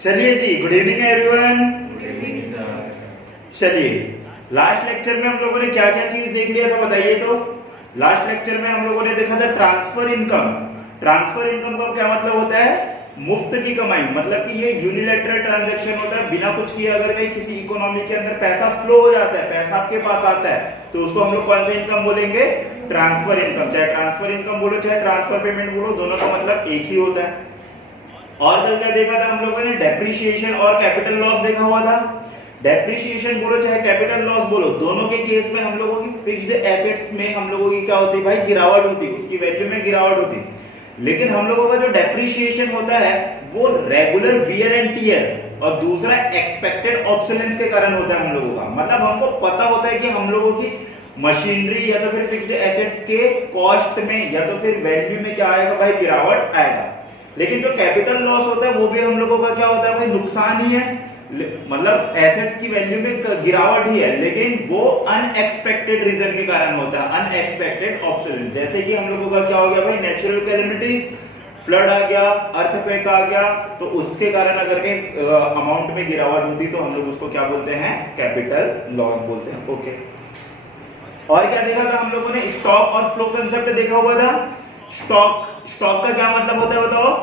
चलिए जी, good evening everyone. Good evening sir. चलिए, लास्ट लेक्चर में हम लोगों ने क्या क्या चीज देख लिया था बताइए तो। लास्ट लेक्चर में हम लोगों ने देखा था ट्रांसफर इनकम। ट्रांसफर इनकम का क्या मतलब होता है? मुफ्त की कमाई, मतलब कि ये यूनिलैटरल ट्रांजैक्शन होता है, बिना कुछ किए अगर कहीं किसी इकोनॉमी के अंदर पैसा फ्लो हो जाता है, पैसा आपके पास आता है, तो उसको हम लोग कौन सा इनकम बोलेंगे? Transfer income. चाहे ट्रांसफर इनकम बोलो चाहे ट्रांसफर पेमेंट बोलो, दोनों का मतलब एक ही होता है। और कल क्या देखा था हम लोगों ने? डेप्रिसिएशन और कैपिटल लॉस देखा हुआ था। डेप्रिसिएशन बोलो चाहे कैपिटल लॉस बोलो, दोनों के केस में हम लोगों की फिक्स्ड एसेट्स में हम लोगों की क्या होती है भाई? गिरावट होती है, उसकी वैल्यू में गिरावट होती है। लेकिन हम लोगों का जो डेप्रिसिएशन होता है वो रेगुलर वियर एंड टियर और दूसरा एक्सपेक्टेड ऑब्सोलेंस के कारण होता है हम लोगों का। मतलब हमको पता होता है कि हम लोगों की मशीनरी या तो फिर फिक्स्ड एसेट्स के कॉस्ट में या तो फिर वैल्यू में क्या आएगा भाई? गिरावट आएगा। लेकिन जो कैपिटल लॉस होता है वो भी हम लोगों का क्या होता है भाई? नुकसान ही है, मतलब एसेट्स की वैल्यू में गिरावट ही है, लेकिन वो अनएक्सपेक्टेड रीजन के कारण होता है, अनएक्सपेक्टेड ऑब्सोलेंस। जैसे कि हम लोगों का क्या हो गया भाई? नेचुरल कैलेमिटीज, फ्लड आ गया, अर्थक्वेक आ गया, तो उसके कारण अगर के अमाउंट में गिरावट होती तो हम लोग उसको क्या बोलते हैं? कैपिटल लॉस बोलते हैं। ओके, और क्या देखा था हम लोगों ने? स्टॉक और फ्लो कंसेप्ट देखा हुआ था। स्टॉक, स्टॉक का क्या मतलब होता है बताओ?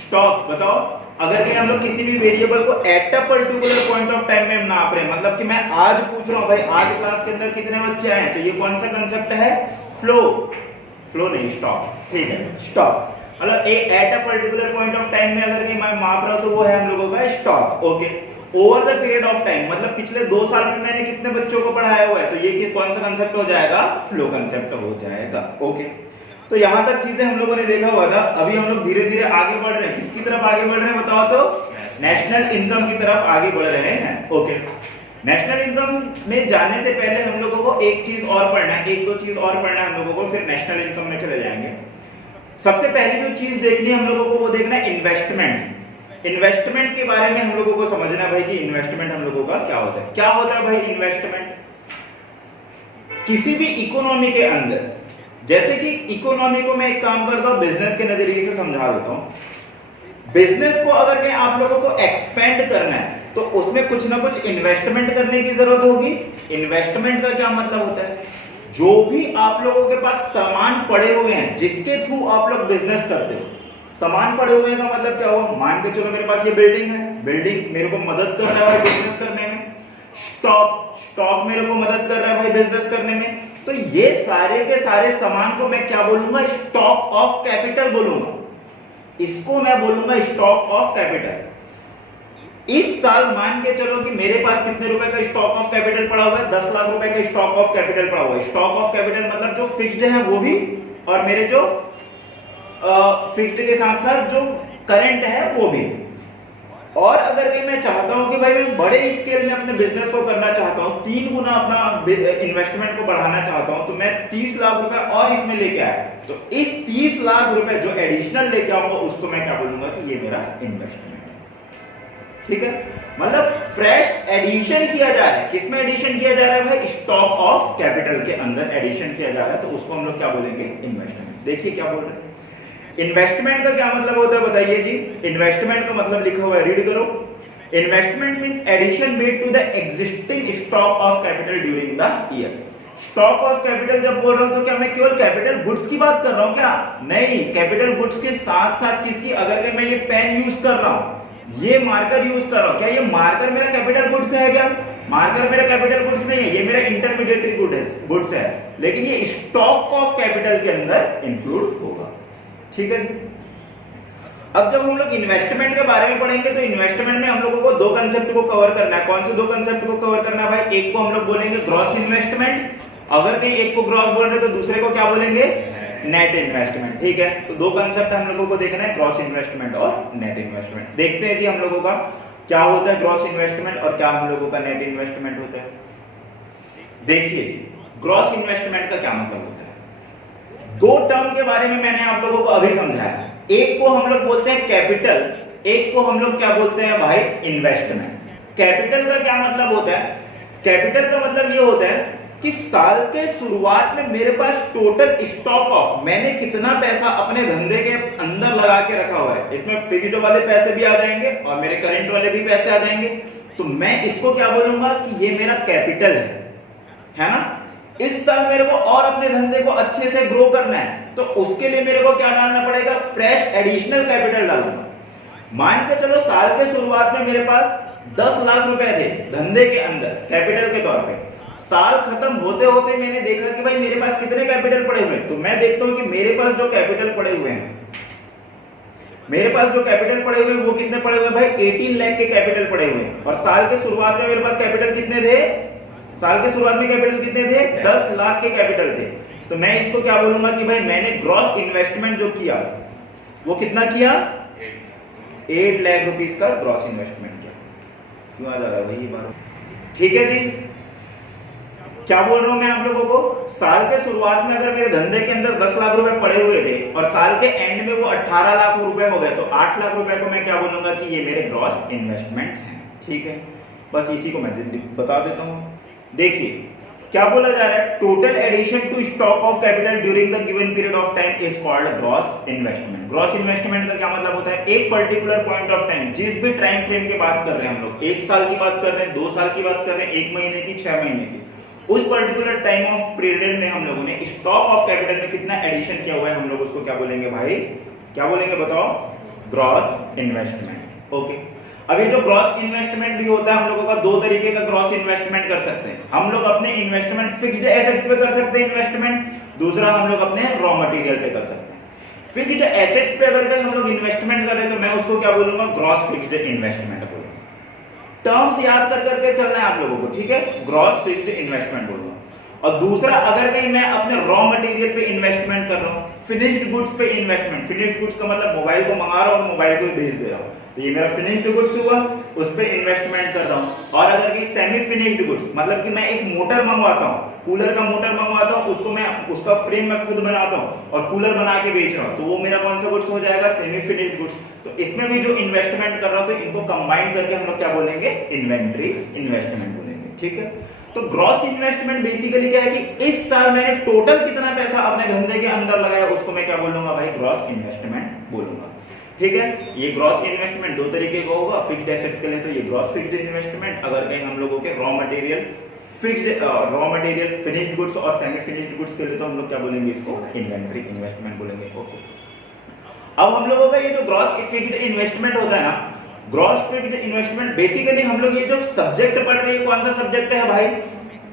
स्टॉक बताओ। अगर कि हम लोग किसी भी वेरिएबल को at a particular point of time में नाप रहे हैं, मतलब कि मैं आज पूछ रहा हूं भाई आज क्लास के अंदर कितने बच्चे आए हैं, तो ये कौन सा कंसेप्ट है? फ्लो। फ्लो नहीं, स्टॉक। ठीक है, स्टॉक मतलब at a particular point of time में अगर कि मैं माप रहा हूं तो वो है हम लोगों का stock. Okay, over the period of time, मतलब पिछले 2 साल में मैंने कितने बच्चों को पढ़ाया हुआ है, तो ये कौन सा कंसेप्ट हो जाएगा? फ्लो कंसेप्ट हो जाएगा। ओके, तो यहां तक चीजें हम लोगों ने देखा हुआ था। अभी हम लोग धीरे धीरे आगे बढ़ रहे हैं। किसकी तरफ आगे बढ़ रहे हैं बताओ तो? नेशनल इनकम की तरफ आगे बढ़ रहे हैं। ओके, नेशनल इनकम में जाने से पहले हम लोगों को एक चीज और पढ़ना है, एक दो चीज और पढ़ना है हम लोगों को, फिर नेशनल इनकम में चले जाएंगे। सबसे पहली जो चीज देखनी है हम लोगों को वो देखना है इन्वेस्टमेंट। इन्वेस्टमेंट के बारे में हम लोगों को समझना भाई कि इन्वेस्टमेंट हम लोगों का क्या होता है। क्या होता है भाई इन्वेस्टमेंट? किसी भी इकोनॉमी के अंदर, जैसे कि इकोनॉमी को मैं एक काम करता हूं बिजनेस के नजरिए से समझा देता हूं। बिजनेस को अगर कहीं आप लोगों को एक्सपेंड करना है तो उसमें कुछ ना कुछ इन्वेस्टमेंट करने की जरूरत होगी। इन्वेस्टमेंट का क्या मतलब होता है? जो भी आप लोगों के पास सामान पड़े हुए हैं जिसके थ्रू आप लोग बिजनेस करते हो, सामान पड़े हुए का मतलब क्या हुआ? मान के चलो मेरे पास ये बिल्डिंग है, बिल्डिंग मेरे को मदद कर रहा है बिजनेस करने में। स्टॉक, स्टॉक मेरे को मदद कर रहा है भाई बिजनेस करने में। तो ये सारे के सारे सामान को मैं क्या बोलूंगा? स्टॉक ऑफ कैपिटल बोलूंगा। इसको मैं बोलूंगा स्टॉक ऑफ कैपिटल। इस साल मान के चलो कि मेरे पास कितने रुपए का स्टॉक ऑफ कैपिटल पड़ा हुआ है? 10 लाख रुपए का स्टॉक ऑफ कैपिटल पड़ा हुआ है। स्टॉक ऑफ कैपिटल मतलब जो फिक्स्ड है वो भी, और मेरे जो फिक्स्ड के साथ साथ जो करंट है वो भी। और अगर कि मैं चाहता हूं कि भाई मैं बड़े स्केल में अपने बिजनेस को करना चाहता हूं, 3 गुना अपना इन्वेस्टमेंट को बढ़ाना चाहता हूं, तो मैं 30 लाख रुपए और इसमें लेके आया, तो इस 30 लाख रुपए जो एडिशनल लेके आऊंगा उसको मैं क्या बोलूंगा कि ये मेरा इन्वेस्टमेंट है। ठीक है, मतलब फ्रेश एडिशन किया जा रहा है। किसमें एडिशन किया जा रहा है भाई? स्टॉक ऑफ कैपिटल के अंदर एडिशन किया जा रहा है, तो उसको हम लोग क्या बोलेंगे? इन्वेस्टमेंट। देखिए क्या बोल रहे हैं। इन्वेस्टमेंट का क्या मतलब होता है बताइए जी? इन्वेस्टमेंट का मतलब लिखा हुआ है, रीड करो। Investment means addition made to the existing stock of capital during the year. Stock of capital जब बोल रहा हूं तो क्या मैं केवल कैपिटल गुड्स की बात कर रहा हूं क्या? नहीं, कैपिटल गुड्स के साथ साथ किसकी? अगर मैं ये पेन यूज कर रहा हूं, ये मार्कर यूज कर रहा हूं, क्या ये मार्कर मेरा कैपिटल गुड्स है क्या? मार्कर मेरा कैपिटल गुड्स नहीं है, ये मेरा इंटरमीडिएटरी गुड्स है, लेकिन ये स्टॉक ऑफ कैपिटल के अंदर इंक्लूड होगा। ठीक है जी। अब जब हम लोग इन्वेस्टमेंट के बारे में पढ़ेंगे तो इन्वेस्टमेंट में हम लोगों को 2 कंसेप्ट को कवर करना है। कौन से 2 कंसेप्ट को कवर करना है भाई? एक को हम लोग बोलेंगे ग्रॉस इन्वेस्टमेंट, अगर कहीं एक को ग्रॉस बोल रहे तो दूसरे को क्या बोलेंगे? Net investment. ठीक है, तो 2 कंसेप्ट हम लोगों को देखना है, ग्रॉस इन्वेस्टमेंट और नेट इन्वेस्टमेंट। देखते हैं जी हम लोगों का क्या होता है ग्रॉस इन्वेस्टमेंट और क्या हम लोगों का नेट इन्वेस्टमेंट होता है। देखिए ग्रॉस इन्वेस्टमेंट का क्या मतलब होता है? 2 टर्म के बारे में मैंने आप लोगों को अभी समझाया। एक को हम लोग बोलते हैं कैपिटल, एक को हम लोग क्या बोलते हैं भाई? इन्वेस्टमेंट। कैपिटल का क्या मतलब होता है? कैपिटल का मतलब ये होता है कि साल के शुरुआत में मेरे पास टोटल स्टॉक ऑफ, मैंने कितना पैसा अपने धंधे के अंदर लगा के रखा हुआ है, इसमें फिक्स्ड वाले पैसे भी आ जाएंगे और मेरे करंट वाले भी पैसे आ जाएंगे, तो मैं इसको क्या बोलूंगा कि ये मेरा कैपिटल है ना। इस साल मेरे को और अपने धंधे को अच्छे से ग्रो करना है, तो उसके लिए मेरे को क्या डालना पड़ेगा, फ्रेश एडिशनल कैपिटल डालूंगा। मान के चलो साल के शुरुआत में मेरे पास 10 लाख रुपए थे धंधे के अंदर कैपिटल के तौर पे, साल खत्म होते होते मैंने देखा कि भाई मेरे पास कितने कैपिटल पड़े हुए हैं, तो मैं देखता हूं कि मेरे पास जो कैपिटल पड़े हुए हैं, मेरे पास जो कैपिटल पड़े हुए हैं वो कितने पड़े हुए हैं भाई, 18 लाख के कैपिटल पड़े हुए हैं। और साल के शुरुआत में मेरे पास कैपिटल कितने थे, साल के शुरुआत में कैपिटल कितने थे, 10 लाख के कैपिटल थे। तो मैं इसको क्या बोलूंगा कि भाई मैंने ग्रॉस इन्वेस्टमेंट जो किया वो कितना किया, 8 लाख रुपीस का ग्रॉस इन्वेस्टमेंट किया। क्यों आ जा रहा है भाई बार, ठीक है जी। क्या बोल रहा हूं मैं आप लोगों को, साल के शुरुआत में अगर मेरे धंधे के अंदर 10 लाख रुपए पड़े हुए थे और साल के एंड में वो 18 लाख रुपए हो गए, तो 8 लाख रुपए को मैं क्या बोलूंगा कि ये मेरे ग्रॉस इन्वेस्टमेंट है। ठीक है, बस इसी को मैं बता देता हूं। देखिए क्या बोला जा रहा है, total addition to stock of capital during the given period of time is called gross investment. Gross investment का क्या मतलब होता है, एक पर्टिकुलर पॉइंट ऑफ टाइम, जिस भी टाइम फ्रेम की बात कर रहे हैं हम लोग, 1 साल की बात कर रहे हैं, 2 साल की बात कर रहे हैं, 1 महीने की, 6 महीने की, उस पर्टिकुलर टाइम ऑफ पीरियड में हम लोगों ने स्टॉक ऑफ कैपिटल में कितना एडिशन किया हुआ है, हम लोग उसको क्या बोलेंगे भाई, क्या बोलेंगे बताओ, ग्रॉस इन्वेस्टमेंट। ओके, अब ये जो ग्रॉस इन्वेस्टमेंट भी होता है हम लोगों का, 2 तरीके का ग्रॉस इन्वेस्टमेंट कर सकते हैं। हम लोग अपने इन्वेस्टमेंट फिक्स्ड एसेट्स पे कर सकते हैं इन्वेस्टमेंट, दूसरा हम लोग अपने रॉ मटेरियल पे कर सकते हैं। फिक्स्ड एसेट्स पे अगर हम लोग इन्वेस्टमेंट कर रहे हैं तो मैं उसको क्या बोलूंगा, ग्रॉस फिक्स्ड इन्वेस्टमेंट बोलूंगा। टर्म्स याद कर करके चलना है आप लोगों को, ठीक है, ग्रॉस फिक्स्ड इन्वेस्टमेंट बोलूंगा। और दूसरा, अगर कहीं मैं अपने रॉ मटेरियल पे इन्वेस्टमेंट कर रहा हूं, फिनिश्ड गुड्स पे इन्वेस्टमेंट, फिनिश्ड गुड्स का मतलब मोबाइल को मंगा रहा हूं और मोबाइल को भेज दे रहा हूं, तो ये मेरा फिनिश्ड गुड्स हुआ, उस पे इन्वेस्टमेंट कर रहा हूं। और अगर कि सेमी फिनिश्ड गुड्स, मतलब कि मैं एक मोटर मंगवाता हूं, कूलर का मोटर मंगवाता हूं, उसको मैं उसका फ्रेम मैं खुद बनाता हूं और कूलर बना के बेच रहा हूं, तो वो मेरा कौन सा गुड्स हो जाएगा, सेमी फिनिश्ड गुड्स। तो इसमें भी जो इन्वेस्टमेंट कर रहा हूं, तो इनको कंबाइन करके हम लोग क्या बोलेंगे, इन्वेंटरी इन्वेस्टमेंट बोलेंगे। ठीक है, तो ग्रॉस इन्वेस्टमेंट बेसिकली क्या है कि इस साल मैंने टोटल कितना पैसा अपने धंधे के अंदर लगाया, उसको मैं क्या बोलूंगा भाई, ग्रॉस इन्वेस्टमेंट बोलूंगा। ठीक है, ये ग्रॉस इन्वेस्टमेंट 2 तरीके का होगा, फिक्स्ड एसेट्स के लिए तो ये ग्रॉस फिक्स्ड इन्वेस्टमेंट, अगर कहीं हम लोगों के raw material fixed raw material finished goods और सेमी फिनिश्ड गुड्स के लिए तो हम लोग क्या बोलेंगे, इसको इन्वेंटरी इन्वेस्टमेंट बोलेंगे। ओके, अब हम लोगों का ये जो ग्रॉस फिक्स्ड इन्वेस्टमेंट होता है ना, ग्रॉस फिक्स्ड इन्वेस्टमेंट बेसिकली हम लोग ये जो सब्जेक्ट पढ़ रहे हैं, कौन सा सब्जेक्ट है भाई,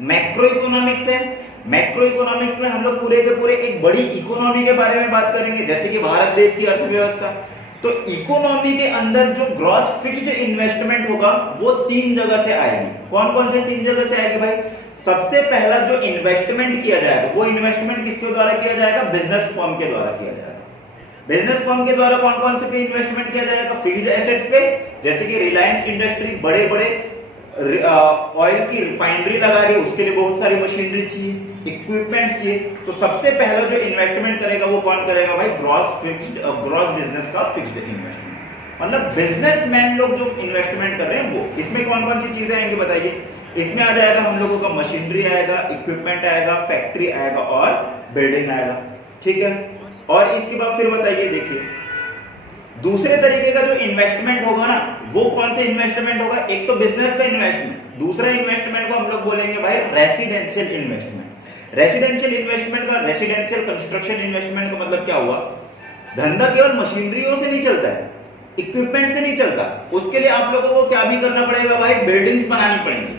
मैक्रो इकोनॉमिक्स है। मैक्रो इकोनॉमिक्स में हम लोग पूरे के पूरे एक बड़ी इकोनॉमी के बारे में बात करेंगे, जैसे कि भारत देश की अर्थव्यवस्था। तो इकोनॉमी के अंदर जो ग्रॉस फिक्स्ड इन्वेस्टमेंट होगा वो 3 जगह से आएगी। कौन कौन से 3 जगह से आएगी भाई, सबसे पहला जो इन्वेस्टमेंट किया जाएगा वो इन्वेस्टमेंट किसके द्वारा किया जाएगा, बिजनेस फर्म के द्वारा किया जाएगा। बिजनेस फर्म के द्वारा कौन कौन से पे इन्वेस्टमेंट किया जाएगा, फिक्स्ड एसेट्स पे, जैसे कि रिलायंस इंडस्ट्री बड़े बड़े ऑयल की रिफाइनरी लगा रही है, उसके लिए बहुत सारी मशीनरी चाहिए, इक्विपमेंट चाहिए। तो सबसे पहला जो इन्वेस्टमेंट करेगा वो कौन करेगा भाई, ग्रॉस बिजनेस का फिक्स्ड इन्वेस्टमेंट, मतलब बिजनेसमैन लोग जो इन्वेस्टमेंट कर रहे हैं वो। इसमें कौन कौन सी चीजें आएंगी बताइए, इसमें आ जाएगा हम लोगों का मशीनरी आएगा, इक्विपमेंट आएगा, फैक्ट्री आएगा और बिल्डिंग आएगा। ठीक है, और इसके बाद फिर बताइए, देखिए दूसरे तरीके का जो इन्वेस्टमेंट होगा ना, वो कौन से इन्वेस्टमेंट होगा, एक तो बिजनेस का इन्वेस्टमेंट, दूसरा इन्वेस्टमेंट को हम लोग बोलेंगे भाई रेसिडेंशियल इन्वेस्टमेंट। रेसिडेंशियल इन्वेस्टमेंट का, रेसिडेंशियल कंस्ट्रक्शन इन्वेस्टमेंट का मतलब क्या हुआ, धंधा केवल मशीनरियों से नहीं चलता है, इक्विपमेंट से नहीं चलता, उसके लिए आप लोगों को क्या भी करना पड़ेगा भाई, बिल्डिंग्स बनानी पड़ेंगी।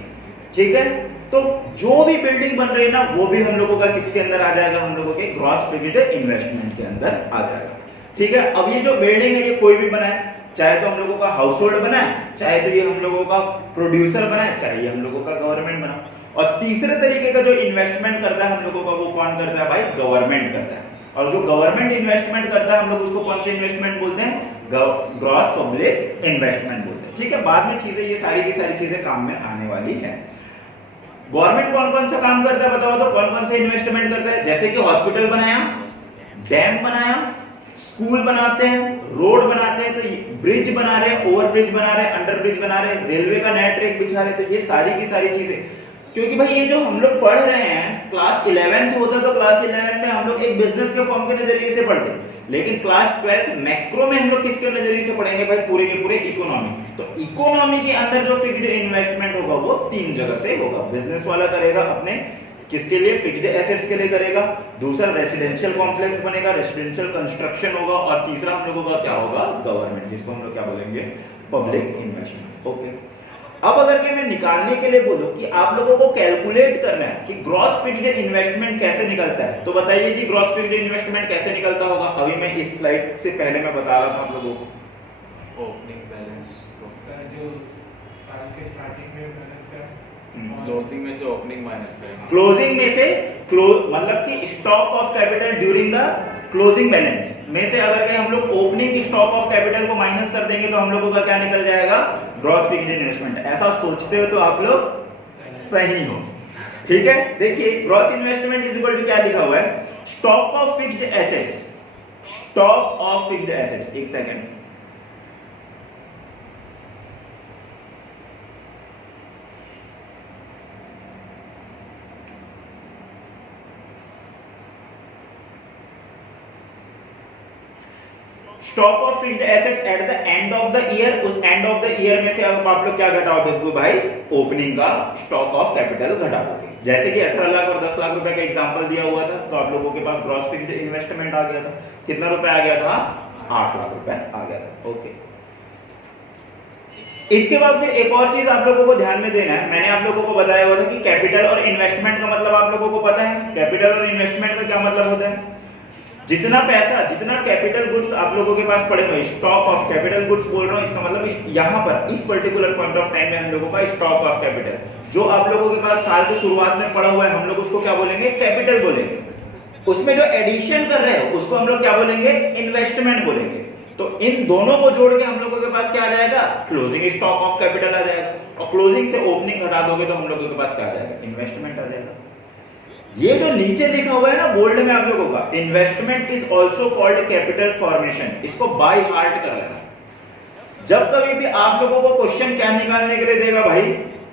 ठीक है, तो जो भी बिल्डिंग बन रही है ना, वो भी हम लोगों का किसके अंदर आ जाएगा, हम लोगों के ग्रॉस फिक्स्ड इन्वेस्टमेंट के अंदर आ जाएगा। ठीक है, अब ये जो बिल्डिंग है ये कोई भी बनाए, चाहे तो हम लोगों का हाउस होल्ड बनाए, चाहे तो ये हम लोगों का प्रोड्यूसर बनाए, चाहे हम लोगों का गवर्नमेंट बनाए। और तीसरे तरीके का जो इन्वेस्टमेंट करता है हम लोगों का, वो कौन करता है भाई, गवर्नमेंट करता है। और जो गवर्नमेंट इन्वेस्टमेंट करता है हम लोग उसको कौन से इन्वेस्टमेंट बोलते हैं, ग्रॉस पब्लिक इन्वेस्टमेंट बोलते हैं। ठीक है, बाद में चीजें ये सारी की सारी चीजें काम में आने वाली है। गवर्नमेंट कौन कौन सा काम करता है बताओ तो, कौन कौन से इन्वेस्टमेंट करता है, जैसे कि हॉस्पिटल बनाया, डैम बनाया, स्कूल बनाते हैं, रोड बनाते हैं, तो ब्रिज बना रहे हैं, ओवर ब्रिज बना रहे हैं, अंडर ब्रिज बना रहे हैं, रेलवे का नया ट्रैक बिछा रहे हैं, तो ये सारी की सारी चीजें क्योंकि भाई ये जो हम लोग पढ़ रहे हैं क्लास 11th होता तो क्लास 11 में हम लोग एक बिजनेस के फॉर्म के नजरिए से पढ़ते, लेकिन क्लास 12th मैक्रो में हम लोग किसके नजरिए से पढ़ेंगे भाई, पूरे के पूरे इकोनॉमी। तो इकोनॉमी के अंदर जो फिक्स्ड इन्वेस्टमेंट होगा वो 3 जगह से होगा। बिजनेस वाला करेगा अपने किसके लिए, फिक्स्ड एसेट्स के लिए करेगा, दूसरा रेसिडेंशियल कॉम्प्लेक्स बनेगा, रेसिडेंशियल कंस्ट्रक्शन होगा, और तीसरा हम लोगों का क्या होगा, गवर्नमेंट, जिसको हम लोग क्या बोलेंगे, पब्लिक इन्वेस्टमेंट। ओके, अब अगर के मैं निकालने के लिए बोलूं कि आप लोगों को कैलकुलेट करना है कि ग्रॉस फिक्स्ड इन्वेस्टमेंट कैसे निकलता है, तो बताइए कि ग्रॉस फिक्स्ड इन्वेस्टमेंट कैसे निकलता होगा। अभी मैं इस स्लाइड से पहले मैं बता रहा था आप लोगों को, ओपनिंग बैलेंस जो साल के स्टार्टिंग में बैलेंस है, क्लोजिंग में से ओपनिंग माइनस करेंगे, क्लोजिंग में से मतलब कि stock of capital during the closing balance में से अगर हम लोग ओपनिंग स्टॉक ऑफ कैपिटल को माइनस कर देंगे तो हम लोगों का क्या निकल जाएगा, ग्रॉस फिक्स्ड इन्वेस्टमेंट। ऐसा सोचते हो तो आप लोग सही हो, ठीक है। देखिए gross investment is equal to क्या लिखा हुआ है, stock of fixed assets, stock of fixed assets, एक second, stock of fixed assets at the end of the year. उस एंड ऑफ द ईयर में से अब आप लोग क्या घटाओ, देखो भाई ओपनिंग का स्टॉक ऑफ कैपिटल घटा दोगे। जैसे कि 18 लाख और 10 लाख रुपए का एग्जांपल दिया हुआ था, तो आप लोगों के पास ग्रॉस फिक्स्ड इन्वेस्टमेंट आ गया था, कितना रुपए आ गया था, 8 लाख रुपए आ गया था। ओके, इसके बाद फिर एक और चीज आप लोगों को ध्यान में देना है। मैंने आप लोगों को बताया हुआ था कि कैपिटल और इन्वेस्टमेंट का मतलब आप लोगों को पता है। कैपिटल और इन्वेस्टमेंट का क्या मतलब होता है, जितना पैसा, जितना कैपिटल गुड्स आप लोगों के पास पड़े हुए, स्टॉक ऑफ कैपिटल गुड्स बोल रहा हूं, इसका मतलब यहां पर इस पर्टिकुलर पॉइंट ऑफ टाइम में हम लोगों का स्टॉक ऑफ कैपिटल जो आप लोगों के पास साल की शुरुआत में पड़ा हुआ है, हम लोग उसको क्या बोलेंगे, कैपिटल बोलेंगे। उसमें जो एडिशन कर रहे हो उसको हम लोग क्या बोलेंगे, इन्वेस्टमेंट बोलेंगे। तो इन दोनों को जोड़ के हम लोगों के पास क्या आ जाएगा, क्लोजिंग स्टॉक ऑफ कैपिटल आ जाएगा, और क्लोजिंग से ओपनिंग घटा दोगे तो हम लोगों के पास क्या आ जाएगा, इन्वेस्टमेंट आ जाएगा। ये जो नीचे लिखा हुआ है ना बोल्ड में आप लोगों का, investment is also called capital formation, इसको बाय हार्ट कर लेना। जब कभी भी आप लोगों को क्वेश्चन क्या निकालने के लिए देगा भाई,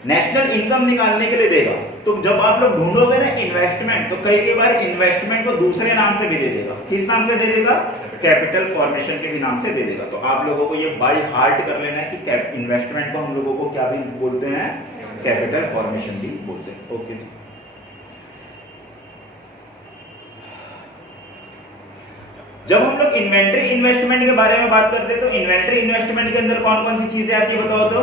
नेशनल इनकम निकालने के लिए देगा, तो जब आप लोग ढूंढोगे ना इन्वेस्टमेंट, तो कई बार इन्वेस्टमेंट को दूसरे नाम से भी दे देगा। किस नाम से दे देगा, कैपिटल फॉर्मेशन के भी नाम से दे देगा। तो आप लोगों को ये बाय हार्ट कर लेना है कि इन्वेस्टमेंट को हम लोगों को क्या भी बोलते हैं, कैपिटल फॉर्मेशन भी बोलते हैं। ओके, जब हम लोग इन्वेंट्री इन्वेस्टमेंट के बारे में बात करते हैं तो इन्वेंट्री इन्वेस्टमेंट के अंदर कौन कौन सी चीजें आती है बताओ तो,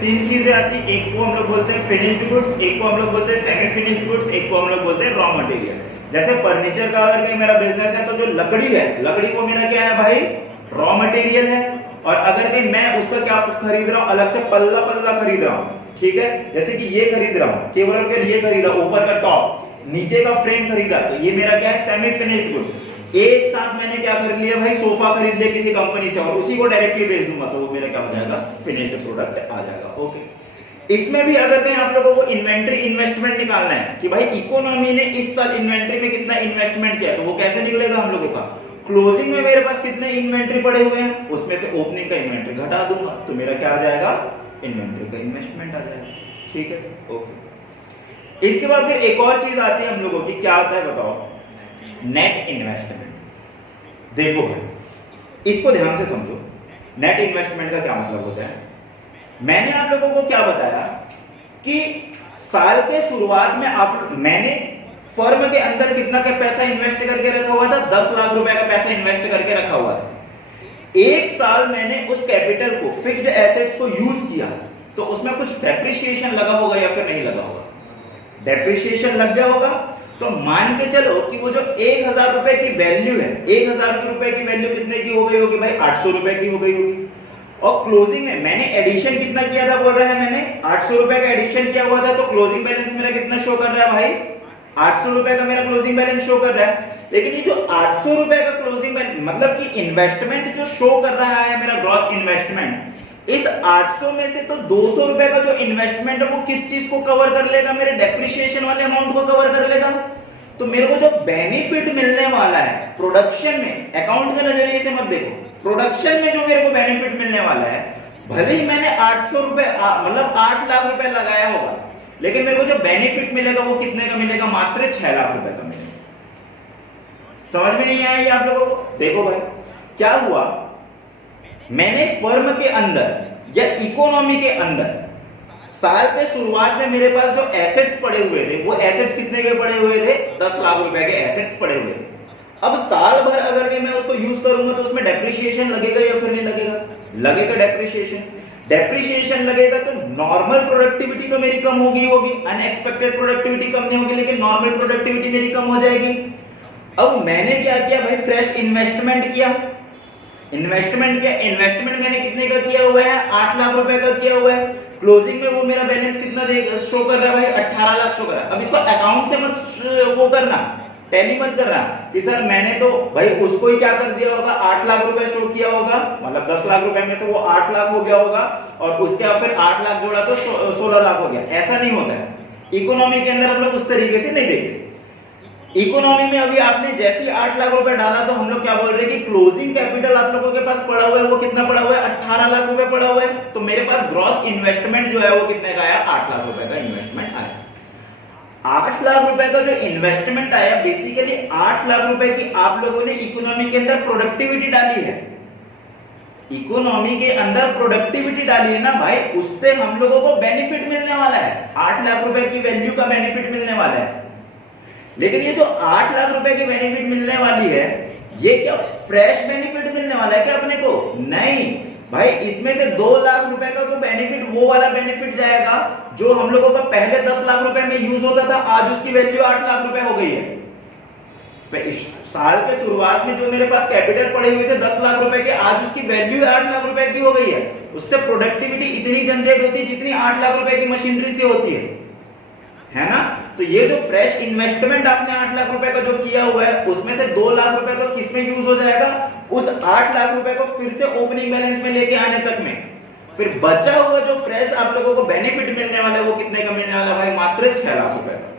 3 चीजें आती है। एक को हम लोग बोलते हैं फिनिश्ड गुड्स, एक को हम लोग बोलते हैं सेमी फिनिश्ड गुड्स, एक को हम लोग बोलते हैं रॉ मटेरियल। जैसे फर्नीचर का अगर कहीं मेरा बिजनेस है तो जो लकड़ी है, लकड़ी को मेरा क्या है भाई, रॉ मटेरियल है। और अगर कहीं मैं उसका क्या खरीद रहा हूं, अलग से पल्ला पल्ला खरीद रहा हूं, ठीक है, जैसे कि ये खरीद रहा हूं, केवल और केवल ये खरीदा, ऊपर का टॉप, नीचे का फ्रेम खरीदा, तो ये मेरा क्या है, सेमी फिनिश्ड गुड्स। एक साथ मैंने क्या कर लिया भाई, सोफा खरीद लिया किसी कंपनी से और उसी को डायरेक्टली बेच दूंगा, तो वो मेरा क्या हो जाएगा, फिनिश्ड प्रोडक्ट आ जाएगा। ओके, इसमें भी अगर कहीं आप लोगों को इन्वेंट्री इन्वेस्टमेंट निकालना है कि भाई इकोनॉमी ने इस साल इन्वेंट्री में कितना इन्वेस्टमेंट किया, तो वो कैसे निकलेगा हम लोगों का, क्लोजिंग में मेरे पास कितने इन्वेंट्री पड़े हुए हैं, उसमें से ओपनिंग का इन्वेंट्री घटा दूंगा, तो मेरा क्या आ जाएगा, इन्वेंट्री का इन्वेस्टमेंट आ जाएगा। ठीक है, ओके। इसके बाद फिर एक और चीज आती है हम लोगों की, क्या आता है बताओ, नेट इन्वेस्टमेंट। देखो भाई इसको ध्यान से समझो, नेट इन्वेस्टमेंट का क्या मतलब होता है। मैंने आप लोगों को क्या बताया कि साल के शुरुआत में मैंने फर्म के अंदर कितना का पैसा इन्वेस्ट करके रखा हुआ था, 10 लाख रुपए का पैसा इन्वेस्ट करके रखा हुआ था। एक साल मैंने उस कैपिटल को, फिक्स्ड एसेट्स को यूज किया, तो उसमें कुछ डेप्रिसिएशन लगा होगा या फिर नहीं लगा होगा, डेप्रिसिएशन लग गया होगा। तो मान के चलो कि वो जो 1000 रुपए की वैल्यू है, 1000 रुपए की वैल्यू कितने की हो गई होगी भाई, 800 रुपए की हो गई होगी। और क्लोजिंग में मैंने एडिशन कितना किया था, बोल रहा है मैंने 800 रुपए का एडिशन किया हुआ था, तो क्लोजिंग बैलेंस मेरा कितना शो कर रहा है भाई, 800 रुपए का मेरा क्लोजिंग बैलेंस शो कर रहा है। लेकिन ये जो 800 रुपए का क्लोजिंग बैलेंस, मतलब कि इन्वेस्टमेंट जो शो कर रहा है मेरा ग्रॉस इन्वेस्टमेंट, इस 800 में से तो 200 रुपए का जो इन्वेस्टमेंट है वो किस चीज को कवर कर लेगा, मेरे डेप्रिसिएशन वाले अमाउंट को कवर कर लेगा। तो मेरे को जो बेनिफिट मिलने वाला है प्रोडक्शन में, अकाउंट के नजरिए से मत देखो, प्रोडक्शन में जो मेरे को बेनिफिट मिलने वाला है, भले ही मैंने 800 रुपए मतलब 8 लाख रुपए लगाया होगा, लेकिन मेरे को जो बेनिफिट मिलेगा वो कितने का मिलेगा? मात्र 6 लाख रुपए का मिलेगा। समझ में नहीं आया ये आप लोगों को? देखो भाई क्या हुआ, मैंने फर्म के अंदर या इकोनॉमी के अंदर साल के शुरुआत में मेरे पास जो एसेट्स पड़े हुए थे, वो एसेट्स कितने के पड़े हुए थे? 10 लाख रुपए के एसेट्स पड़े हुए थे। अब साल भर अगर मैं उसको यूज करूंगा तो उसमें डेप्रिसिएशन लगेगा या फिर नहीं लगेगा? लगेगा डेप्रिसिएशन। डेप्रिसिएशन लगेगा तो नॉर्मल प्रोडक्टिविटी तो मेरी कम होगी, अनएक्सपेक्टेड प्रोडक्टिविटी कम नहीं होगी, लेकिन नॉर्मल प्रोडक्टिविटी मेरी कम हो जाएगी। अब मैंने क्या किया भाई? फ्रेश इन्वेस्टमेंट किया। इन्वेस्टमेंट मैंने कितने का किया हुआ है? 8 लाख रुपए का किया हुआ है। क्लोजिंग में वो मेरा बैलेंस कितना शो कर रहा है भाई? 18 लाख शो कर रहा है। अब इसको अकाउंट से मत वो करना, टैली मत करना कि सर मैंने तो भाई उसको ही क्या कर दिया होगा? 8 लाख रुपए शो किया होगा, मतलब 10 लाख रुपए में से वो 8 लाख हो गया होगा और उसके बाद फिर 8 लाख जोड़ा तो 16 लाख हो गया। ऐसा नहीं होता है इकोनॉमी के अंदर। हम लोग उस तरीके से नहीं देखते। इकोनॉमी में अभी आपने जैसे ही 8 लाख रुपए डाला तो हम लोग क्या बोल रहे हैं कि क्लोजिंग कैपिटल आप लोगों के पास पड़ा हुआ है, वो कितना पड़ा हुआ है? 18 लाख रुपए पड़ा हुआ है। तो मेरे पास ग्रॉस इन्वेस्टमेंट जो है वो कितने का आया? 8 लाख रुपए का इन्वेस्टमेंट आया। 8 लाख रुपए का जो इन्वेस्टमेंट आया, बेसिकली 8 लाख रुपए की आप लोगों ने इकोनॉमी के अंदर प्रोडक्टिविटी डाली है। इकोनॉमी के अंदर प्रोडक्टिविटी डाली है ना भाई, उससे हम लोगों को बेनिफिट मिलने वाला है। 8 लाख रुपए की वैल्यू का बेनिफिट मिलने वाला है। लेकिन ये जो 8 लाख रुपए की बेनिफिट मिलने वाली है, ये क्या फ्रेश बेनिफिट मिलने वाला है क्या अपने को? नहीं भाई, इसमें से 2 लाख रुपए का तो बेनिफिट वो वाला बेनिफिट जाएगा जो हम लोगों का पहले 10 लाख रुपए में यूज होता था, आज उसकी वैल्यू 8 लाख रुपए हो गई है। इस साल के शुरुआत में जो मेरे पास कैपिटल पड़े हुए थे 10 लाख रुपए के, आज उसकी वैल्यू 8 लाख रुपए की हो गई है। उससे प्रोडक्टिविटी इतनी जनरेट होती है जितनी 8 लाख रुपए की मशीनरी से होती है ना? तो ये जो फ्रेश इन्वेस्टमेंट आपने 8 लाख रुपए का जो किया हुआ है, उसमें से 2 लाख रुपए तो किस में यूज हो जाएगा? उस 8 लाख रुपए को फिर से ओपनिंग बैलेंस में लेके आने तक में। फिर बचा हुआ जो फ्रेश आप लोगों को बेनिफिट मिलने वाला है वो कितने का मिलने वाला भाई? मात्र 6 लाख रुपए का।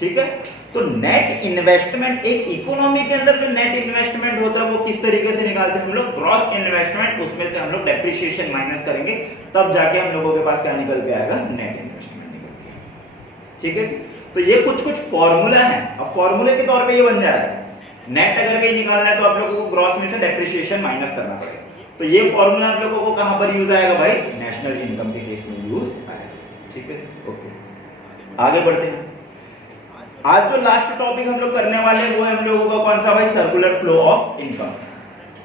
ठीक है, तो नेट इन्वेस्टमेंट, एक इकोनॉमी के अंदर जो नेट इन्वेस्टमेंट होता है वो किस तरीके से निकालते हैं हम लोग? ग्रॉस इन्वेस्टमेंट, उसमें से हम लोग डेप्रिसिएशन माइनस करेंगे, तब जाके हम लोगों के पास क्या निकल के आएगा? नेट इन्वेस्टमेंट निकल के आएगा। ठीक है जी, तो ये कुछ फॉर्मूला है। अब फॉर्मूले के तौर पे ये बन जा रहा है, नेट अगर कहीं निकालना है तो आप लोगों को ग्रॉस में से डेप्रिसिएशन माइनस करना पड़ेगा। तो ये फॉर्मूला आप लोगों को कहां पर यूज आएगा भाई? नेशनल इनकम के केस में यूज आएगा। ठीक है, ओके, आगे बढ़ते हैं। आज जो लास्ट टॉपिक हम लोग करने वाले हैं वो है हम लोगों का कौन सा भाई? Circular flow of income.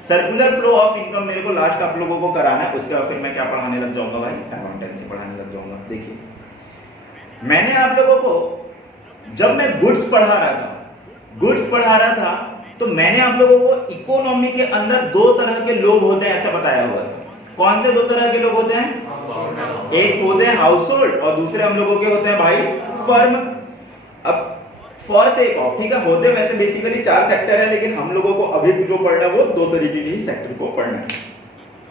Circular flow of income मेरे को लास्ट आप लोगों को कराना है, उसके बाद फिर मैं क्या पढ़ाने लग जाऊंगा भाई? अकाउंटेंसी पढ़ाने लग जाऊंगा। देखिए, मैंने आप लोगों को जब मैं गुड्स पढ़ा रहा था तो मैंने आप लोगों को इकोनॉमी के अंदर 2 तरह के लोग होते हैं ऐसा बताया हुआ था। कौन से 2 तरह के लोग होते हैं? एक होते हैं हाउस होल्ड और दूसरे हम लोगों के होते हैं भाई फर्म। अब फॉर सेक ऑफ, ठीक है, होते वैसे बेसिकली 4 सेक्टर है, लेकिन हम लोगों को अभी जो पढ़ना है वो 2 तरीके के ही सेक्टर को पढ़ना है।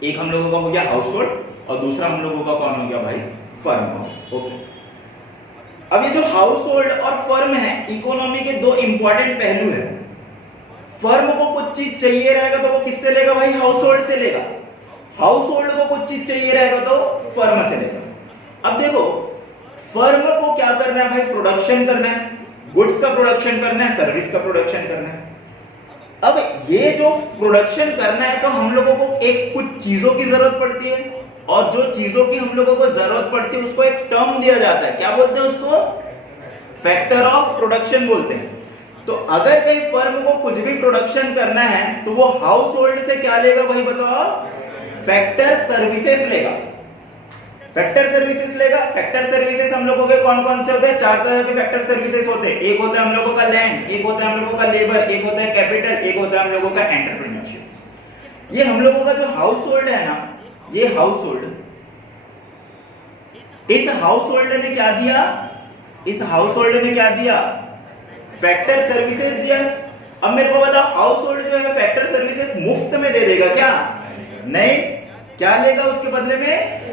एक हम लोगों का हो गया हाउस होल्ड और दूसरा हम लोगों का कौन हो गया भाई? फर्म। ओके, अब ये जो हाउस होल्ड और फर्म है, इकोनॉमी के 2 इंपॉर्टेंट पहलू है। फर्म को कुछ चीज चाहिए रहेगा तो वो किससे लेगा भाई? हाउस होल्ड से लेगा। हाउस होल्ड को कुछ चीज चाहिए रहेगा तो फर्म से लेगा। अब देखो, फर्म को क्या करना है भाई? प्रोडक्शन करना है, गुड्स का प्रोडक्शन करना है, सर्विस का प्रोडक्शन करना है। अब ये जो प्रोडक्शन करना है तो हम लोगों को एक कुछ चीजों की जरूरत पड़ती है, और जो चीजों की हम लोगों को जरूरत पड़ती है उसको एक टर्म दिया जाता है। क्या बोलते हैं उसको? फैक्टर ऑफ प्रोडक्शन बोलते हैं। तो अगर कहीं फर्म को कुछ भी प्रोडक्शन करना है तो वो हाउस होल्ड से क्या लेगा भाई बताओ? फैक्टर सर्विसेज लेगा। फैक्टर सर्विसेज लेगा। फैक्टर सर्विसेज हम लोगों के कौन कौन से होते हैं? 4 तरह के फैक्टर सर्विसेज होते हैं। एक होता है हम लोगों का लैंड, एक होता है हम लोगों का लेबर, एक होता है कैपिटल, एक होता है हम लोगों का एंटरप्रेन्योरशिप। ये हम लोगों का जो हाउस होल्ड है ना, ये हाउस होल्ड, इस हाउस होल्ड ने क्या दिया? इस हाउस होल्ड ने क्या दिया? फैक्टर सर्विसेज दिया। अब मेरे को बताओ, हाउस होल्ड जो है फैक्टर सर्विसेज मुफ्त में दे देगा क्या? नहीं, क्या लेगा उसके बदले में?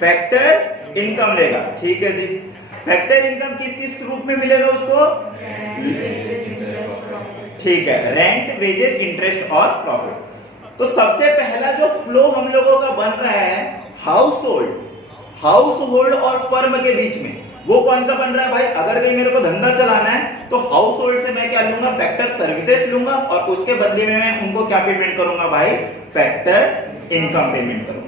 फैक्टर इनकम लेगा। ठीक है जी, फैक्टर इनकम किस किस रूप में मिलेगा उसको? ठीक है, रेंट, वेजेस, इंटरेस्ट और प्रॉफिट। तो सबसे पहला जो फ्लो हम लोगों का बन रहा है, हाउस हाउस होल्ड और फर्म के बीच में वो कौन सा बन रहा है भाई? अगर कहीं मेरे को धंधा चलाना है तो हाउस होल्ड से मैं क्या लूंगा? फैक्टर सर्विसेज लूंगा और उसके बदले में मैं उनको क्या पेमेंट करूंगा भाई? फैक्टर इनकम पेमेंट करूंगा।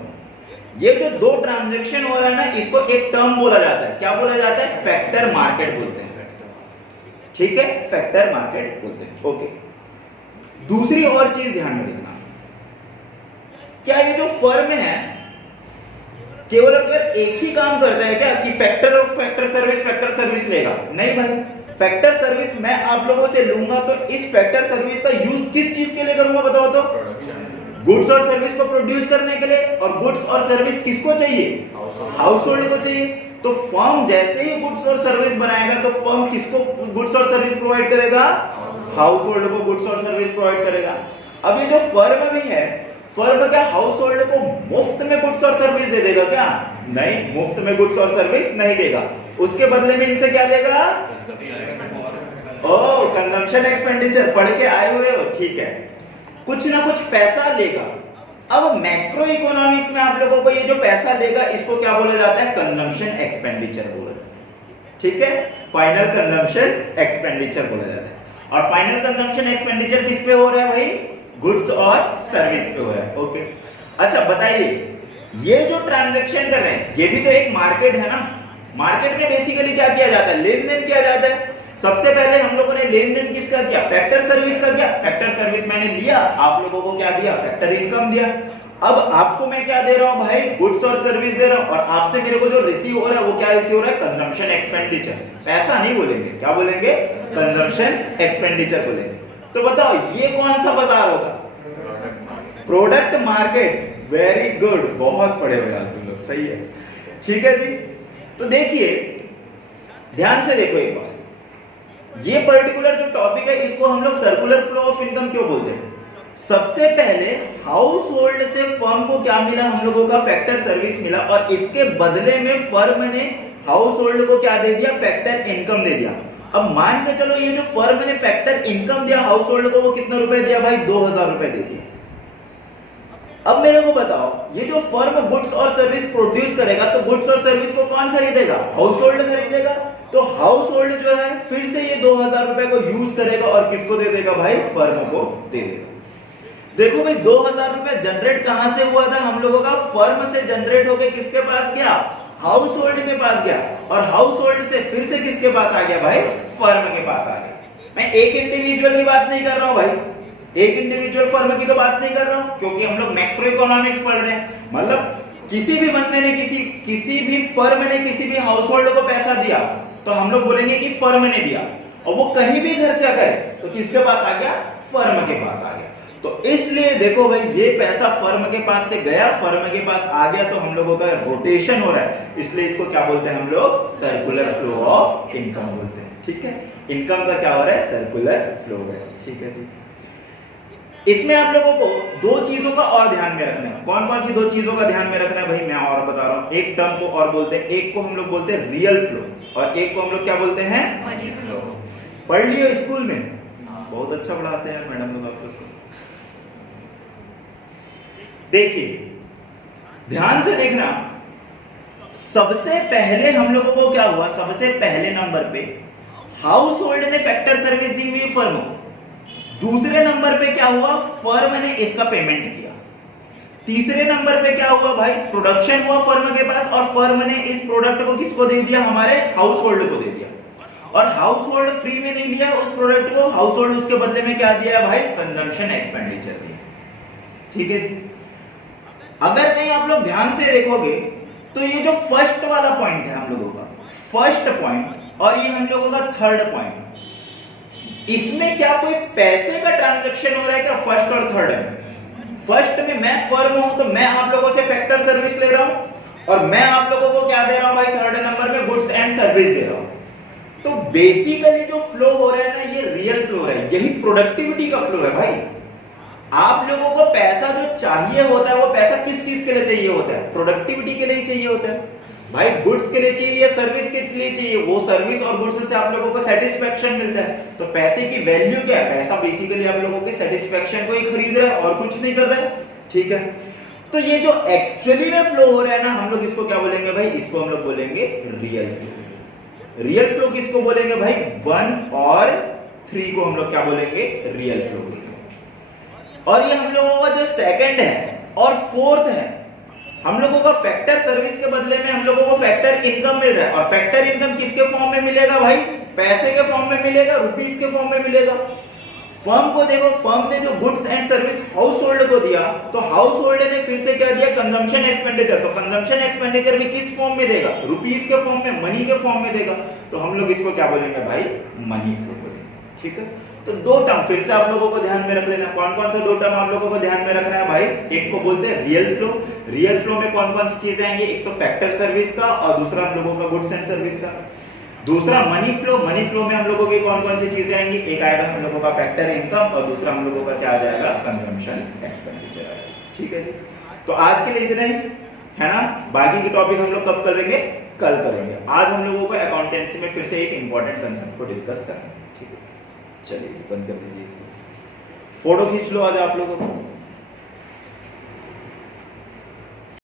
ये जो दो ट्रांजैक्शन हो रहा है ना, इसको एक टर्म बोला जाता है। क्या बोला जाता है? फैक्टर मार्केट बोलते हैं। ठीक है, फैक्टर मार्केट बोलते हैं। ओके, दूसरी और चीज ध्यान में रखना, क्या ये जो फर्म है केवल अगर एक ही काम करता है क्या कि फैक्टर और फैक्टर सर्विस लेगा? नहीं भाई, फैक्टर सर्विस मैं आप लोगों से लूंगा तो इस फैक्टर सर्विस का यूज किस चीज के लिए करूंगा बताओ तो? गुड्स और सर्विस को प्रोड्यूस करने के लिए। और गुड्स और सर्विस किसको चाहिए? हाउस होल्ड को चाहिए। तो फर्म जैसे ही गुड्स और सर्विस बनाएगा तो फर्म किसको गुड्स और सर्विस प्रोवाइड करेगा? हाउस होल्ड को गुड्स और सर्विस प्रोवाइड करेगा। अब ये जो फर्म भी है, फर्म क्या हाउस होल्ड को मुफ्त में गुड्स और सर्विस दे देगा क्या? नहीं, मुफ्त में गुड्स और सर्विस नहीं देगा। उसके बदले में इनसे क्या लेगा? ओह, कंजम्पशन एक्सपेंडिचर पढ़ के आए हुए हो, ठीक है, कुछ ना कुछ पैसा लेगा। अब मैक्रो इकोनॉमिक्स में आप लोगों को ये जो पैसा लेगा इसको क्या बोला जाता है? कंजम्पशन एक्सपेंडिचर बोला जाता है। ठीक है, फाइनल कंजम्पशन एक्सपेंडिचर बोला जाता है। और फाइनल कंजम्पशन एक्सपेंडिचर किस पे हो रहा है भाई? गुड्स और सर्विस पे हो रहा है। ओके, अच्छा बताइए, ये जो ट्रांजैक्शन कर रहे हैं ये भी तो एक मार्केट है ना। मार्केट में बेसिकली क्या किया जाता है? लेन देन किया जाता है। सबसे पहले हम लोगों ने लेन देन किसका किया? फैक्टर सर्विस का किया। फैक्टर सर्विस मैंने लिया, आप लोगों को क्या दिया? फैक्टर इनकम दिया। अब आपको मैं क्या दे रहा हूं भाई? गुड्स और सर्विस दे रहा हूं। और आपसे मेरे को जो रिसीव हो रहा है वो क्या रिसीव हो रहा है? Consumption expenditure. पैसा नहीं बोलेंगे, क्या बोलेंगे? कंजम्पशन एक्सपेंडिचर बोलेंगे। तो बताओ ये कौन सा बाजार होगा? Product market. वेरी गुड, बहुत पढ़े हुए आप तुम लोग, सही है। ठीक है जी, तो देखिए ध्यान से देखो एक बार, ये पर्टिकुलर जो टॉपिक है इसको हम लोग सर्कुलर फ्लो ऑफ इनकम क्यों बोलते हैं? सबसे पहले हाउस होल्ड से फर्म को क्या मिला? हम लोगों का फैक्टर सर्विस मिला और इसके बदले में फर्म ने हाउस होल्ड को क्या दे दिया? फैक्टर इनकम दे दिया। अब मान के चलो ये जो फर्म ने फैक्टर इनकम दिया हाउस होल्ड को, वो कितने रुपए दिया भाई? 2000 रुपए दे दिया। अब मेरे को बताओ, ये जो फर्म गुड्स और सर्विस प्रोड्यूस करेगा तो गुड्स और सर्विस को कौन खरीदेगा? हाउस होल्ड खरीदेगा। तो हाउस होल्ड जो है फिर से ये 2000 रुपए को यूज करेगा और किसको दे देगा भाई? फर्म को दे देगा। देखो भाई 2000 रुपए जनरेट कहां से हुआ था? हम लोगों का फर्म से जनरेट होके किसके पास गया? हाउस होल्ड के पास गया। और हाउस होल्ड से फिर से किसके पास आ गया भाई? फर्म के पास आ गया। मैं एक इंडिविजुअल की बात नहीं कर रहा हूं भाई, एक इंडिविजुअल फर्म की तो बात नहीं कर रहा हूं, क्योंकि हम लोग मैक्रो इकोनॉमिक्स पढ़ रहे हैं। मतलब किसी भी बंदे ने किसी भी फर्म ने किसी भी हाउस होल्ड को पैसा दिया तो हम लोग बोलेंगे कि फर्म ने दिया। और वो कहीं भी खर्चा करे तो किसके पास आ गया? फर्म के पास आ गया। तो इसलिए देखो भाई ये पैसा फर्म के पास से गया, फर्म के पास आ गया, तो हम लोगों का रोटेशन हो रहा है। इसलिए इसको क्या बोलते हैं हम लोग? सर्कुलर फ्लो ऑफ इनकम बोलते हैं। ठीक है, इनकम का क्या हो रहा है? सर्कुलर फ्लो है। ठीक है जी, इसमें आप लोगों को दो चीजों का और ध्यान में रखना है। कौन कौन सी दो चीजों का ध्यान में रखना है भाई? मैं और बता रहा हूं। एक टर्म को और बोलते हैं, एक को हम लोग बोलते हैं रियल फ्लो और एक को हम लोग क्या बोलते हैं? Money flow. पढ़ लियो स्कूल में, बहुत अच्छा पढ़ाते हैं मैडम लोग आप लोग को। देखिए ध्यान से देखना, सबसे पहले हम लोगों को क्या हुआ? सबसे पहले नंबर पे हाउस होल्ड ने फैक्टर सर्विस दी हुई फर्म को। दूसरे नंबर पे क्या हुआ? फर्म ने इसका पेमेंट किया। तीसरे नंबर पे क्या हुआ भाई? प्रोडक्शन हुआ फर्म के पास और फर्म ने इस प्रोडक्ट को किसको दे दिया? हमारे हाउस होल्ड को दे दिया। और हाउस होल्ड फ्री में नहीं लिया उस प्रोडक्ट को, हाउस होल्ड उसके बदले में क्या दिया भाई? कंजम्पशन एक्सपेंडिचर दिया। ठीक है जी, अगर कहीं आप लोग ध्यान से देखोगे तो ये जो फर्स्ट वाला पॉइंट है हम लोगों का, फर्स्ट पॉइंट, और ये हम लोगों का थर्ड पॉइंट, इसमें क्या कोई पैसे का ट्रांजैक्शन हो रहा है क्या? फर्स्ट और थर्ड में। फर्स्ट में मैं फर्म हूं तो मैं आप लोगों से फैक्टर सर्विस ले रहा हूं और मैं आप लोगों को क्या दे रहा हूं भाई? थर्ड नंबर में गुड्स एंड सर्विस दे रहा हूं। तो बेसिकली जो फ्लो हो रहा है ना, ये रियल फ्लो है, यही प्रोडक्टिविटी का फ्लो है भाई। आप लोगों को पैसा जो चाहिए होता है वो पैसा किस चीज के लिए चाहिए होता है? प्रोडक्टिविटी के लिए चाहिए होता है भाई। गुड्स के लिए चाहिए या सर्विस के लिए चाहिए? वो सर्विस और गुड्स से आप लोगों को सेटिस्फेक्शन मिलता है। तो पैसे की वैल्यू क्या है? पैसा बेसिकली आप लोगों के सेटिस्फेक्शन को ही खरीद रहा है और कुछ नहीं कर रहा है। ठीक है, तो ये जो एक्चुअली में फ्लो हो रहा है ना, हम लोग इसको क्या बोलेंगे भाई? इसको हम लोग बोलेंगे रियल फ्लो। रियल फ्लो किसको बोलेंगे भाई? 1 और 3 को हम लोग क्या बोलेंगे? रियल फ्लो बोलेंगे। और ये हम लोगों का जो सेकंड है और फोर्थ है, हम लोगों का फैक्टर सर्विस के बदले में हम लोगों को फैक्टर इनकम मिल रहा है। और फैक्टर इनकम किसके फॉर्म में मिलेगा भाई? पैसे के फॉर्म में मिलेगा, रुपीस के फॉर्म में मिलेगा। फर्म को देखो, फर्म ने जो goods and service house hold को दिया, तो हाउस होल्ड ने फिर से क्या दिया? Consumption expenditure. तो कंजम्पशन एक्सपेंडिचर भी किस फॉर्म में देगा? रुपीस के फॉर्म में, मनी के फॉर्म में देगा। तो हम लोग इसको क्या बोलेंगे भाई? मनी फ्लो बोलेंगे। ठीक है, तो दो टर्म फिर से आप लोगों को ध्यान में रख लेना। कौन कौन सा दो टर्म आप लोगों को ध्यान में रखना है भाई? एक को बोलते हैं रियल फ्लो। रियल फ्लो में कौन कौन सी चीजें आएंगी? एक तो फैक्टर सर्विस का और दूसरा हम लोगों का गुड्स एंड सर्विस का। दूसरा मनी फ्लो। मनी फ्लो में हम लोगों की कौन कौन सी चीजें आएंगी? एक आएगा हम लोगों का फैक्टर इनकम और दूसरा हम लोगों का क्या आ जाएगा? कंजम्पशन एक्सपेंडिचर आएगा। ठीक है जी, तो आज के लिए इतना ही है ना। बाकी के टॉपिक हम लोग कब करेंगे? कल करेंगे। आज हम लोगों को अकाउंटेंसी में फिर से एक इंपॉर्टेंट कंसेप्ट को डिस्कस करना है। ठीक है, चलिए बंद कर दीजिए इसको। फोटो खींच लो आज आप लोगों को।